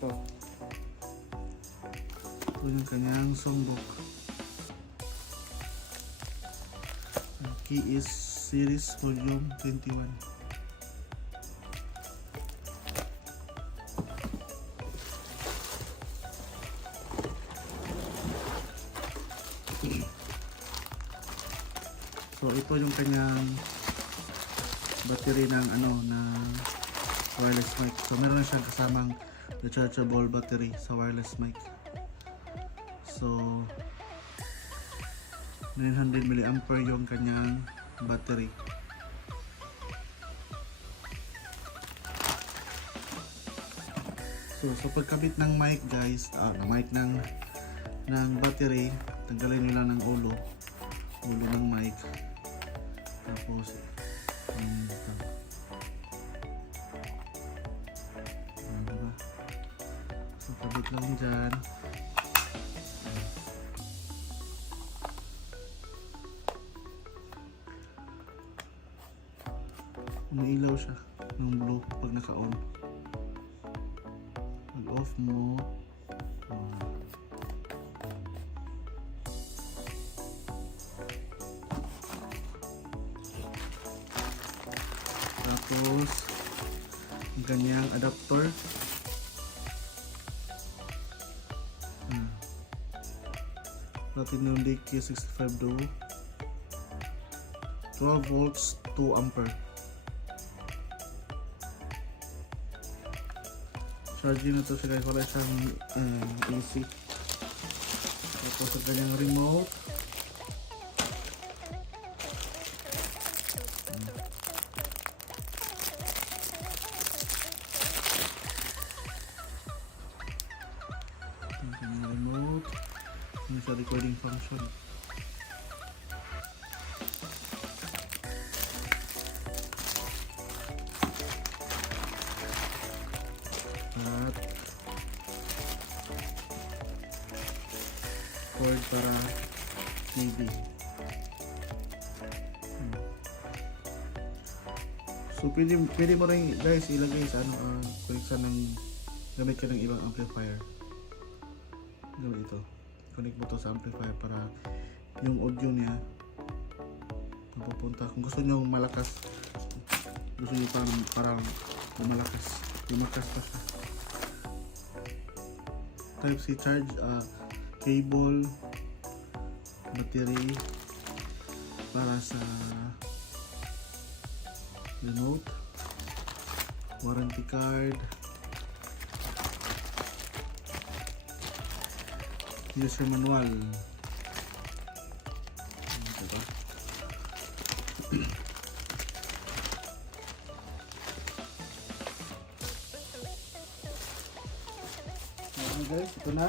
ito. Ito yung kanyang songbook. Key is series volume 21. So ito yung kanyang battery ng wireless mic. So meron na siyang kasamang rechargeable battery sa wireless mic. So 900 mAh yung kanyang battery. So sa pagkabit ng mic guys, mic ng battery, tanggalin nyo lang ng ulo ng mic. Tapos dito. Diba? So kabit lang dyan. Umiilaw siya ng blue pag naka-on. Pag off mo, tapos ang kanyang adapter. Platinum DQ65 Duo, 12 volts 2 ampere. Charging na to siya guys, wala siyang AC. Tapos ang kanyang remote. Ang kanyang remote. Ano siya, recording function. At cord para TV. So pwede mo rin guys ilagay sa connection ng gamit ka ng ibang amplifier. Gamit ito. Connect mo to sa amplifier para yung audio niya mapupunta. Kung gusto nyo malakas, gusto nyo parang lumalakas, lumakas pa siya. Type C charge, cable, battery para sa remote, warranty card, user manual. Diba? Guys, ito na.